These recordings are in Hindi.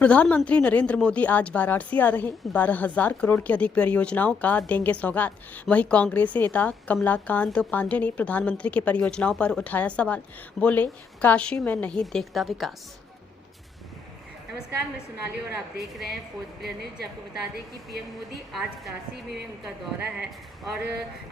प्रधानमंत्री नरेंद्र मोदी आज वाराणसी आ रहे हैं। 12,000 करोड़ की अधिक परियोजनाओं का देंगे सौगात। वहीं कांग्रेसी नेता कमलाकांत पांडे ने प्रधानमंत्री की परियोजनाओं पर उठाया सवाल। बोले, काशी में नहीं देखता विकास। नमस्कार, मैं सोनाली और आप देख रहे हैं फोर्थ प्लेयर न्यूज। आपको बता दें कि पीएम मोदी आज काशी में उनका दौरा है और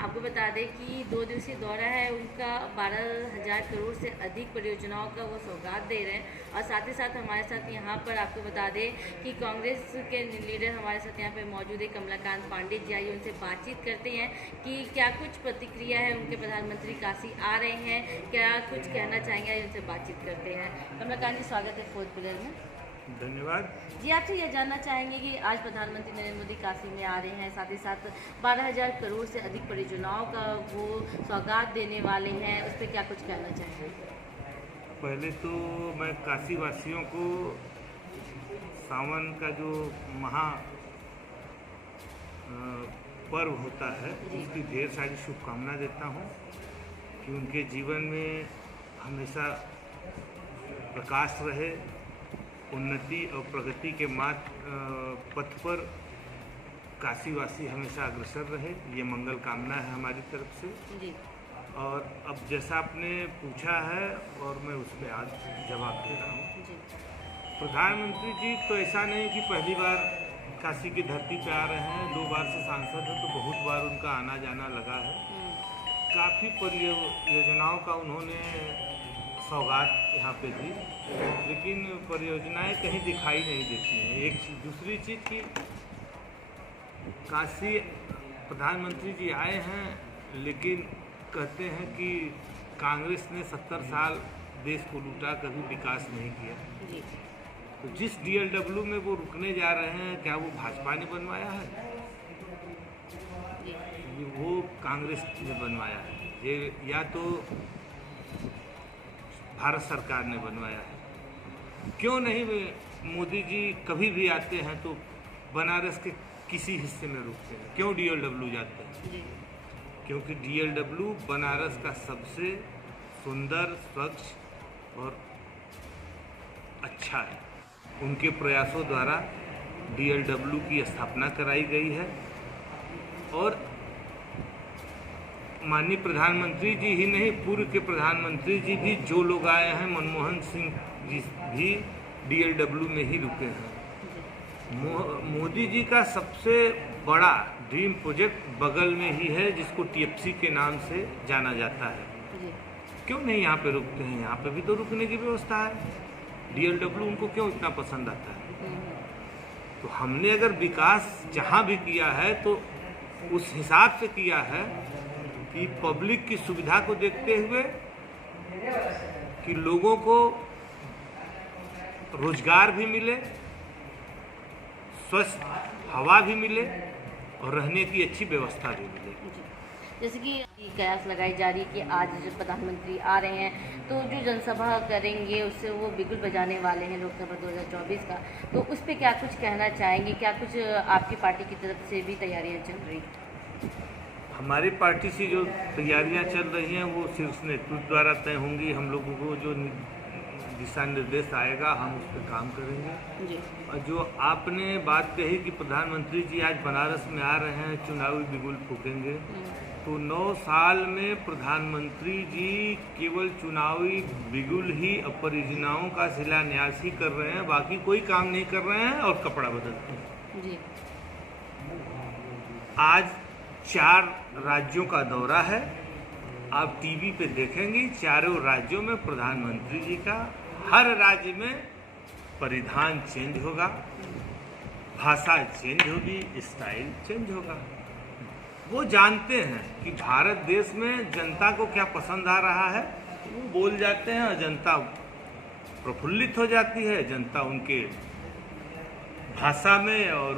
आपको बता दें कि 2 दिवसीय दौरा है उनका। 12,000 करोड़ से अधिक परियोजनाओं का वो सौगात दे रहे हैं और साथ ही साथ हमारे साथ यहाँ पर आपको बता दें कि कांग्रेस के लीडर हमारे साथ यहाँ पर मौजूद है कमलाकांत पांडे जी। आइए उनसे बातचीत करते हैं कि क्या कुछ प्रतिक्रिया है उनके। प्रधानमंत्री काशी आ रहे हैं, क्या कुछ कहना चाहेंगे, आइए उनसे बातचीत करते हैं। कमलाकांत जी, स्वागत है फोर्थ प्लेयर में। धन्यवाद जी, आपसे यह जानना चाहेंगे कि आज प्रधानमंत्री नरेंद्र मोदी काशी में आ रहे हैं, साथ ही साथ 12,000 करोड़ से अधिक परियोजनाओं का वो सौगात देने वाले हैं, उस पर क्या कुछ कहना चाहेंगे? पहले तो मैं काशी वासियों को सावन का जो महा पर्व होता है उसकी ढेर सारी शुभकामना देता हूँ कि उनके जीवन में हमेशा प्रकाश रहे, उन्नति और प्रगति के पथ पर काशीवासी हमेशा अग्रसर रहे। ये मंगल कामना है हमारी तरफ से जी। और अब जैसा आपने पूछा है और मैं उस पर आज जवाब दे रहा हूँ। प्रधानमंत्री जी तो ऐसा नहीं कि पहली बार काशी की धरती पे आ रहे हैं, 2 बार से सांसद हैं तो बहुत बार उनका आना जाना लगा है। काफ़ी परियोजनाओं का उन्होंने सौगात यहाँ पे दी, लेकिन परियोजनाएं कहीं दिखाई नहीं देती हैं। एक चीज़, दूसरी चीज़ कि काशी प्रधानमंत्री जी आए हैं लेकिन कहते हैं कि कांग्रेस ने 70 साल देश को लूटा, कभी विकास नहीं किया। तो जिस DLW में वो रुकने जा रहे हैं, क्या वो भाजपा ने बनवाया है? वो कांग्रेस ने बनवाया है। ये या तो भारत सरकार ने बनवाया है। क्यों नहीं मोदी जी कभी भी आते हैं तो बनारस के किसी हिस्से में रुकते हैं? क्यों DLW जाते हैं? क्योंकि DLW बनारस का सबसे सुंदर, स्वच्छ और अच्छा है। उनके प्रयासों द्वारा DLW की स्थापना कराई गई है और माननीय प्रधानमंत्री जी ही नहीं, पूर्व के प्रधानमंत्री जी भी जो लोग आए हैं, मनमोहन सिंह जी भी DLW में ही रुके हैं। मोदी जी का सबसे बड़ा ड्रीम प्रोजेक्ट बगल में ही है जिसको TFC के नाम से जाना जाता है। क्यों नहीं यहाँ पे रुकते हैं? यहाँ पे भी तो रुकने की व्यवस्था है। DLW उनको क्यों इतना पसंद आता है? तो हमने अगर विकास जहाँ भी किया है तो उस हिसाब से किया है कि पब्लिक की सुविधा को देखते हुए, कि लोगों को रोजगार भी मिले, स्वच्छ हवा भी मिले और रहने की अच्छी व्यवस्था भी मिले। जैसे कि कयास लगाई जा रही है कि आज जब प्रधानमंत्री आ रहे हैं तो जो जनसभा करेंगे उससे वो बिगुल बजाने वाले हैं लोकसभा 2024 का, तो उस पर क्या कुछ कहना चाहेंगे? क्या कुछ आपकी पार्टी की तरफ से भी तैयारियां चल रही हैं? हमारी पार्टी से जो तैयारियां चल रही हैं वो शीर्ष नेतृत्व द्वारा तय होंगी। हम लोगों को जो दिशा निर्देश आएगा हम उस पर काम करेंगे जी। और जो आपने बात कही कि प्रधानमंत्री जी आज बनारस में आ रहे हैं, चुनावी बिगुल फूकेंगे, तो 9 साल में प्रधानमंत्री जी केवल चुनावी बिगुल ही परियोजनाओं का शिलान्यास ही कर रहे हैं, बाकी कोई काम नहीं कर रहे हैं और कपड़ा बदलते हैं। जी। आज 4 राज्यों का दौरा है। आप टीवी पे देखेंगे 4 राज्यों में प्रधानमंत्री जी का, हर राज्य में परिधान चेंज होगा, भाषा चेंज होगी, स्टाइल चेंज होगा। वो जानते हैं कि भारत देश में जनता को क्या पसंद आ रहा है, वो बोल जाते हैं और जनता प्रफुल्लित हो जाती है। जनता उनके भाषा में और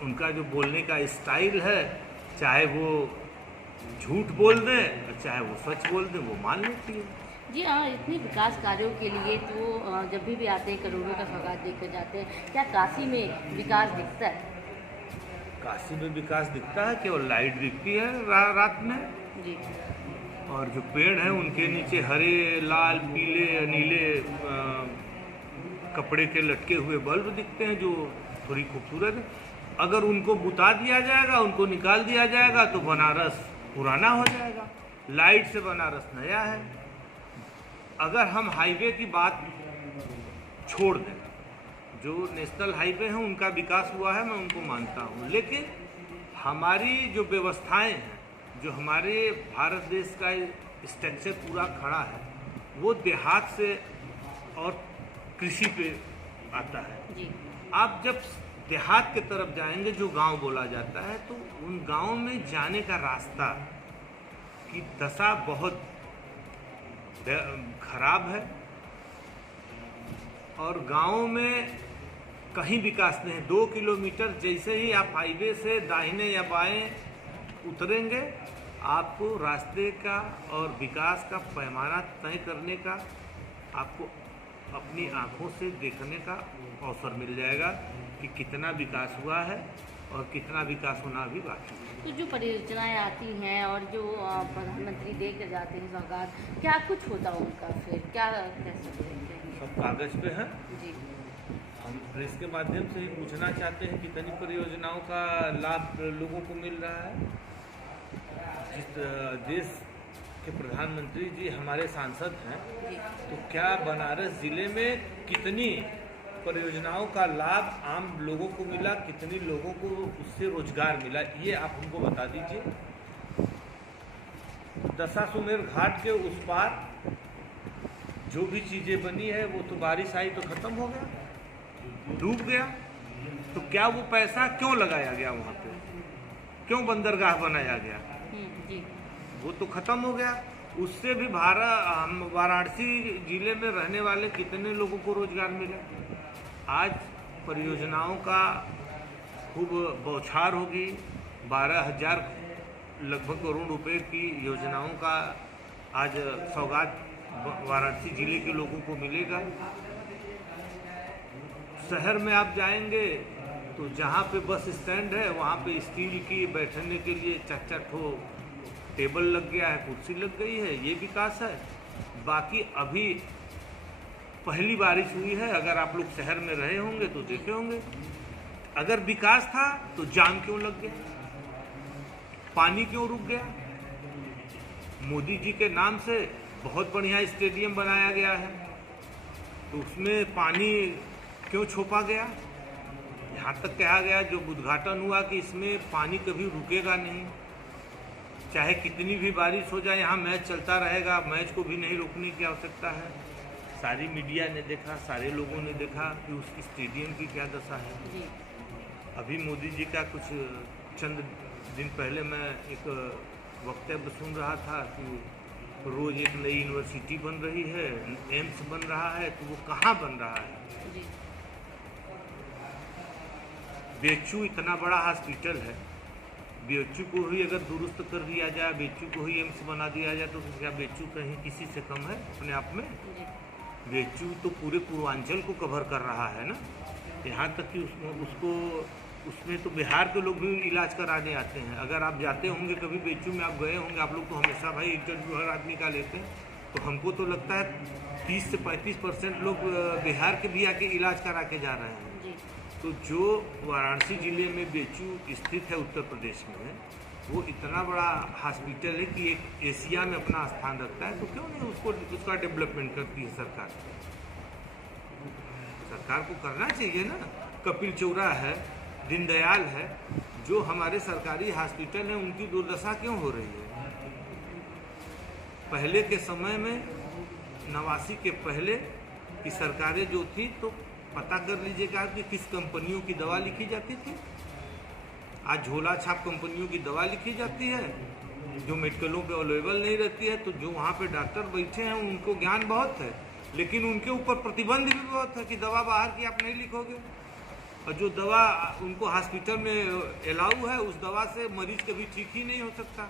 उनका जो बोलने का स्टाइल है, चाहे वो झूठ बोल दें और चाहे वो सच बोल दें, वो मान लेती है। जी हाँ, इतने विकास कार्यों के लिए तो जब भी आते हैं करोड़ों का सौगात देकर जाते हैं। क्या काशी में विकास दिखता है? काशी में विकास दिखता है, केवल लाइट दिखती है रात में जी। और जो पेड़ हैं उनके नीचे हरे, लाल, पीले, नीले कपड़े के लटके हुए बल्ब दिखते हैं जो थोड़ी खूबसूरत है। अगर उनको बुता दिया जाएगा, उनको निकाल दिया जाएगा तो बनारस पुराना हो जाएगा। लाइट से बनारस नया है। अगर हम हाईवे की बात छोड़ दें, जो नेशनल हाईवे हैं उनका विकास हुआ है, मैं उनको मानता हूँ, लेकिन हमारी जो व्यवस्थाएं हैं, जो हमारे भारत देश का स्ट्रक्चर पूरा खड़ा है, वो देहात से और कृषि पे आता है जी। आप जब देहात के तरफ जाएंगे, जो गांव बोला जाता है, तो उन गांव में जाने का रास्ता की दशा बहुत खराब है और गांव में कहीं विकास नहीं। 2 किलोमीटर जैसे ही आप हाईवे से दाहिने या बाएं उतरेंगे, आपको रास्ते का और विकास का पैमाना तय करने का, आपको अपनी आंखों से देखने का अवसर मिल जाएगा कि कितना विकास हुआ है और कितना विकास होना अभी बाकी है। तो जो परियोजनाएं आती हैं और जो प्रधानमंत्री दे कर जाते हैं सौगात, क्या कुछ होता है उनका, फिर क्या कह सकते हैं? सब कागज पे है। जी। हम प्रेस के माध्यम से ही पूछना चाहते हैं कितनी परियोजनाओं का लाभ लोगों को मिल रहा है। जिस देश के प्रधानमंत्री जी हमारे सांसद हैं, तो क्या बनारस जिले में कितनी परियोजनाओं का लाभ आम लोगों को मिला, कितने लोगों को उससे रोजगार मिला, ये आप हमको बता दीजिए। दशाश्वमेध घाट के उस पार जो भी चीज़ें बनी है, वो तो बारिश आई तो ख़त्म हो गया, डूब गया। तो क्या वो पैसा क्यों लगाया गया वहाँ पे, क्यों बंदरगाह बनाया गया, जी। वो तो ख़त्म हो गया। उससे भी वाराणसी जिले में रहने वाले कितने लोगों को रोजगार मिला। आज परियोजनाओं का खूब बौछार होगी। 12,000 लगभग करोड़ रुपए की योजनाओं का आज सौगात वाराणसी जिले के लोगों को मिलेगा। शहर में आप जाएंगे तो जहाँ पे बस स्टैंड है, वहाँ पे स्टील की बैठने के लिए 4-4 ठो टेबल लग गया है, कुर्सी लग गई है, ये विकास है। बाकी अभी पहली बारिश हुई है, अगर आप लोग शहर में रहे होंगे तो देखे होंगे, अगर विकास था तो जाम क्यों लग गया, पानी क्यों रुक गया। मोदी जी के नाम से बहुत बढ़िया स्टेडियम बनाया गया है, तो उसमें पानी क्यों छोपा गया। यहाँ तक कहा गया जब उद्घाटन हुआ कि इसमें पानी कभी रुकेगा नहीं, चाहे कितनी भी बारिश हो जाए, यहाँ मैच चलता रहेगा, मैच को भी नहीं रोकने की आवश्यकता है। सारी मीडिया ने देखा, सारे लोगों ने देखा कि उस स्टेडियम की क्या दशा है। जी। अभी मोदी जी का कुछ चंद दिन पहले मैं एक वक्तव्य सुन रहा था कि रोज एक नई यूनिवर्सिटी बन रही है, एम्स बन रहा है, तो वो कहाँ बन रहा है। जी। बेचू इतना बड़ा हॉस्पिटल है, बेचू को ही अगर दुरुस्त कर दिया जाए, बेचू को ही एम्स बना दिया जाए, तो क्या बेचू कहीं किसी से कम है अपने आप में। जी। बेचू तो पूरे पूर्वांचल को कवर कर रहा है ना, यहाँ तक कि उसमें तो बिहार के लोग भी इलाज कराने आते हैं। अगर आप जाते होंगे कभी बेचू में, आप गए होंगे, आप लोग तो हमेशा भाई इंटरव्यू हर आदमी का लेते हैं, तो हमको तो लगता है 30 से 35% लोग बिहार के भी आके इलाज करा के जा रहे हैं। जी। तो जो वाराणसी जिले में बेचू स्थित है उत्तर प्रदेश में, वो इतना बड़ा हॉस्पिटल है कि एक एशिया में अपना स्थान रखता है, तो क्यों नहीं उसका डेवलपमेंट करती है सरकार। सरकार को करना चाहिए ना। कपिल चौरा है, दीनदयाल है, जो हमारे सरकारी हॉस्पिटल हैं, उनकी दुर्दशा क्यों हो रही है। पहले के समय में 89 के पहले की सरकारें जो थी, तो पता कर लीजिएगा कि किस कंपनियों की दवा लिखी जाती थी। आज झोला छाप कंपनियों की दवा लिखी जाती है, जो मेडिकलों पे अवेलेबल नहीं रहती है। तो जो वहाँ पे डॉक्टर बैठे हैं उनको ज्ञान बहुत है, लेकिन उनके ऊपर प्रतिबंध भी बहुत है कि दवा बाहर की आप नहीं लिखोगे। और जो दवा उनको हॉस्पिटल में अलाउ है, उस दवा से मरीज कभी ठीक ही नहीं हो सकता।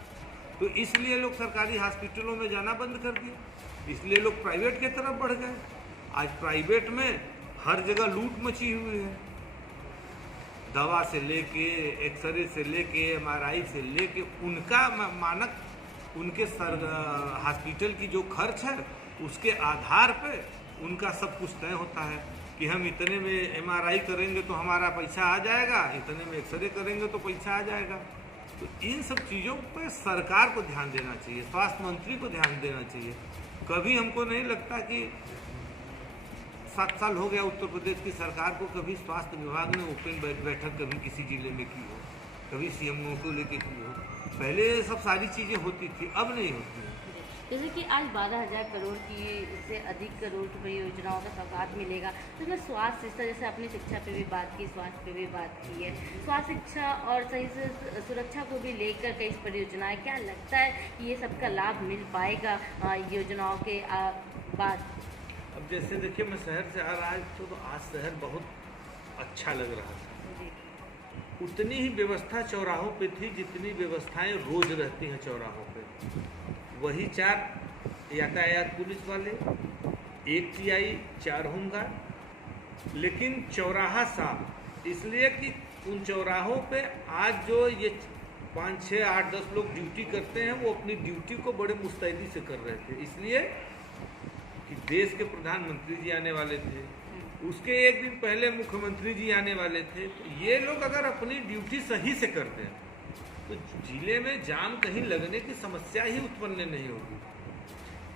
तो इसलिए लोग सरकारी हॉस्पिटलों में जाना बंद कर दिए, इसलिए लोग प्राइवेट की तरफ बढ़ गए। आज प्राइवेट में हर जगह लूट मची हुई है, दवा से लेके, एक्सरे से लेके, MRI से लेके, उनका मानक, उनके हॉस्पिटल की जो खर्च है उसके आधार पे उनका सब कुछ तय होता है। कि हम इतने में MRI करेंगे तो हमारा पैसा आ जाएगा, इतने में एक्सरे करेंगे तो पैसा आ जाएगा। तो इन सब चीज़ों पर सरकार को ध्यान देना चाहिए, स्वास्थ्य मंत्री को ध्यान देना चाहिए। कभी हमको नहीं लगता कि 7 साल हो गया उत्तर प्रदेश की सरकार को, कभी स्वास्थ्य विभाग ने ओपन बैठक कभी किसी जिले में की हो, कभी CMO को लेके की हो। पहले ये सब सारी चीज़ें होती थी, अब नहीं होती हैं। जैसे कि आज 12,000 करोड़ की से अधिक करोड़ की परियोजनाओं का सौगात मिलेगा, तो इसमें स्वास्थ्य शिक्षा, जैसे आपने शिक्षा पे भी बात की, स्वास्थ्य पे भी बात की है, स्वास्थ्य शिक्षा और सही से सुरक्षा को भी लेकर कई परियोजनाएं, क्या लगता है कि ये सबका लाभ मिल पाएगा योजनाओं के बाद? अब जैसे देखिए, मैं शहर से आ रहा तो आज शहर बहुत अच्छा लग रहा था। जी। उतनी ही व्यवस्था चौराहों पे थी जितनी व्यवस्थाएं रोज रहती हैं चौराहों पे। वही 4 यातायात पुलिस वाले, 1 TI, 4 होमगार्ड, लेकिन चौराहा साफ, इसलिए कि उन चौराहों पे आज जो ये 5, 6, 8, 10 लोग ड्यूटी करते हैं, वो अपनी ड्यूटी को बड़े मुस्तैदी से कर रहे थे। इसलिए कि देश के प्रधानमंत्री जी आने वाले थे, उसके एक दिन पहले मुख्यमंत्री जी आने वाले थे। तो ये लोग अगर अपनी ड्यूटी सही से करते हैं तो जिले में जाम कहीं लगने की समस्या ही उत्पन्न नहीं होगी।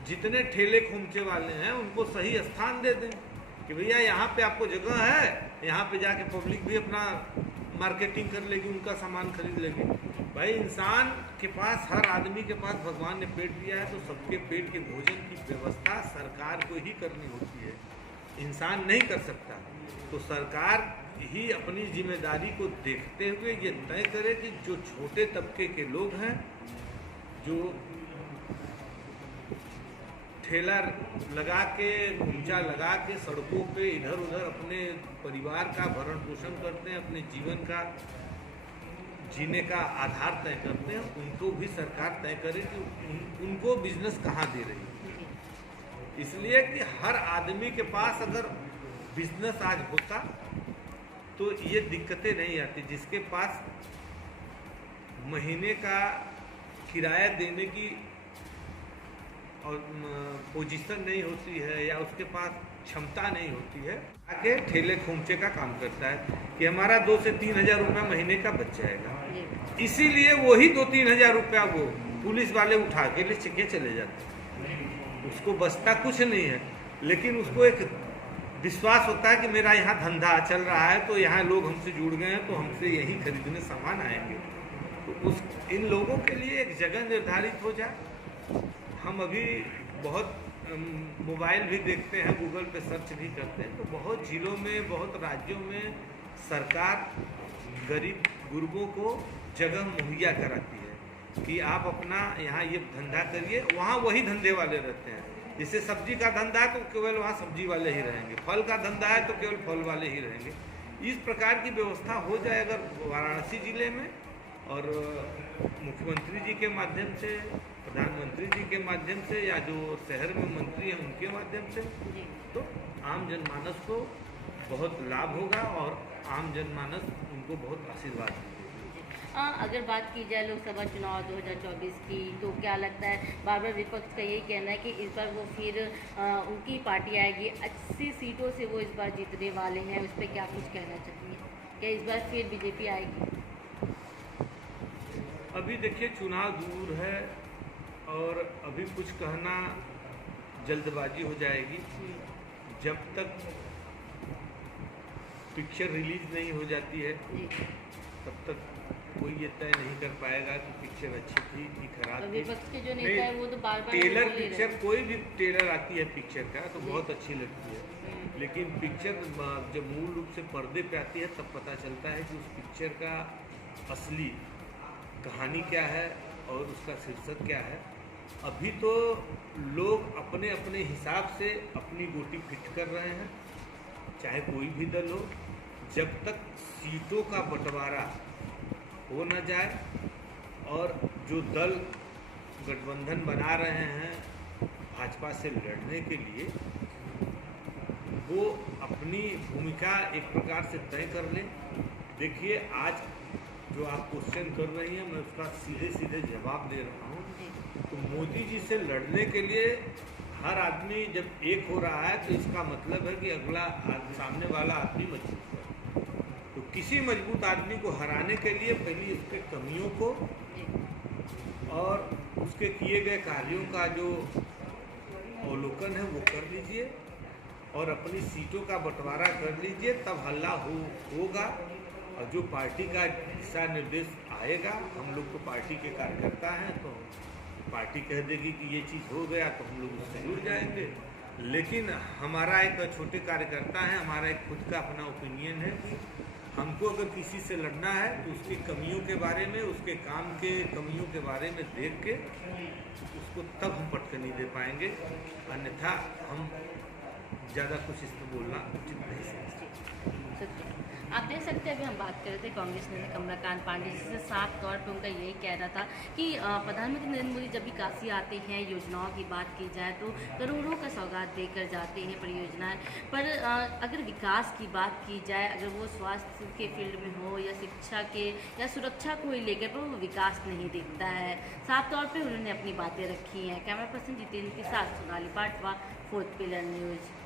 जितने ठेले खोमचे वाले हैं उनको सही स्थान दे दें कि भैया यहाँ पे आपको जगह है, यहाँ पे जाके पब्लिक भी अपना मार्केटिंग कर लेगी, उनका सामान खरीद लेगी। भाई, इंसान के पास, हर आदमी के पास भगवान ने पेट दिया है, तो सबके पेट के भोजन की व्यवस्था सरकार को ही करनी होती है, इंसान नहीं कर सकता। तो सरकार ही अपनी जिम्मेदारी को देखते हुए ये तय करे कि जो छोटे तबके के लोग हैं, जो ठेला लगा के, ऊंचा लगा के सड़कों पे इधर उधर अपने परिवार का भरण पोषण करते हैं, अपने जीवन का जीने का आधार तय करते हैं, उनको भी सरकार तय करे कि उनको बिजनेस कहाँ दे रही है। इसलिए कि हर आदमी के पास अगर बिजनेस आज होता तो ये दिक्कतें नहीं आती। जिसके पास महीने का किराया देने की और पोजीशन नहीं होती है, या उसके पास क्षमता नहीं होती है, आके ठेले खोमचे का काम करता है कि हमारा 2 से 3 हज़ार रुपया महीने का बच जाएगा। इसीलिए वही 2-3 हज़ार रुपया वो पुलिस वाले उठा के ले चले जाते हैं। उसको बचता कुछ नहीं है, लेकिन उसको एक विश्वास होता है कि मेरा यहाँ धंधा चल रहा है, तो यहाँ लोग हमसे जुड़ गए हैं, तो हमसे यही खरीदने सामान आएंगे। तो इन लोगों के लिए एक जगह निर्धारित हो जाए। हम अभी बहुत मोबाइल भी देखते हैं, गूगल पे सर्च भी करते हैं, तो बहुत जिलों में, बहुत राज्यों में सरकार गरीब गुरबों को जगह मुहैया कराती है कि आप अपना यहाँ ये धंधा करिए। वहाँ वही धंधे वाले रहते हैं। जैसे सब्जी का धंधा है तो केवल वहाँ सब्जी वाले ही रहेंगे, फल का धंधा है तो केवल फल वाले ही रहेंगे। इस प्रकार की व्यवस्था हो जाए अगर वाराणसी जिले में, और मुख्यमंत्री जी के माध्यम से, प्रधानमंत्री जी के माध्यम से, या जो शहर में मंत्री हैं उनके माध्यम से, तो आम जनमानस को बहुत लाभ होगा और आम जनमानस उनको बहुत आशीर्वाद देंगे। अगर बात की जाए लोकसभा चुनाव 2024 की, तो क्या लगता है, बार बार विपक्ष का यही कहना है कि इस बार वो फिर उनकी पार्टी आएगी, 80 सीटों से वो इस बार जीतने वाले हैं, उस पर क्या कुछ कहना चाहिए? क्या इस बार फिर बीजेपी आएगी? अभी देखिए, चुनाव दूर है और अभी कुछ कहना जल्दबाजी हो जाएगी। जब तक पिक्चर रिलीज नहीं हो जाती है तब तक कोई ये तय नहीं कर पाएगा कि पिक्चर अच्छी थी कि खराब थी। विपक्ष के जो नेता है वो तो बार बार टेलर पिक्चर, कोई भी टेलर आती है पिक्चर का तो बहुत अच्छी लगती है, लेकिन पिक्चर जब मूल रूप से पर्दे पे आती है तब पता चलता है कि उस पिक्चर का असली कहानी क्या है और उसका शीर्षक क्या है। अभी तो लोग अपने अपने हिसाब से अपनी गोटी फिट कर रहे हैं, चाहे कोई भी दल हो। जब तक सीटों का बंटवारा हो न जाए और जो दल गठबंधन बना रहे हैं भाजपा से लड़ने के लिए, वो अपनी भूमिका एक प्रकार से तय कर लें। देखिए, आज जो आप क्वेश्चन कर रही हैं, मैं उसका सीधे सीधे जवाब दे रहा हूँ। तो मोदी जी से लड़ने के लिए हर आदमी जब एक हो रहा है तो इसका मतलब है कि अगला सामने वाला आदमी मजबूत है। तो किसी मजबूत आदमी को हराने के लिए पहले उसके कमियों को और उसके किए गए कार्यों का जो अवलोकन है वो कर लीजिए और अपनी सीटों का बंटवारा कर लीजिए, तब हल्ला होगा। और जो पार्टी का दिशा निर्देश आएगा, हम लोग तो पार्टी के कार्यकर्ता हैं, तो पार्टी कह देगी कि ये चीज़ हो गया तो हम लोग उससे जुड़ जाएंगे। लेकिन हमारा एक छोटे कार्यकर्ता है, हमारा एक खुद का अपना ओपिनियन है कि हमको अगर किसी से लड़ना है तो उसकी कमियों के बारे में, उसके काम के कमियों के बारे में देख के उसको तब हम पटकनी दे पाएंगे, अन्यथा हम ज़्यादा कुछ इस पर बोलना उचित नहीं समझते। आप देख सकते हैं, अभी हम बात कर रहे थे कांग्रेस नेता कमलाकांत पांडे जी से, साफ तौर पे उनका यही कहना था कि प्रधानमंत्री नरेंद्र मोदी जब भी काशी आते हैं, योजनाओं की बात की जाए तो करोड़ों का सौगात देकर जाते हैं परियोजनाएं, पर अगर विकास की बात की जाए, अगर वो स्वास्थ्य के फील्ड में हो या शिक्षा के या सुरक्षा को ही लेकर, पर वो विकास नहीं दिखता है। साफ तौर पर उन्होंने अपनी बातें रखी हैं। कैमरा पर्सन जितेंद्र के साथ सोनाली पाटवा, फोर्थ पिलर न्यूज़।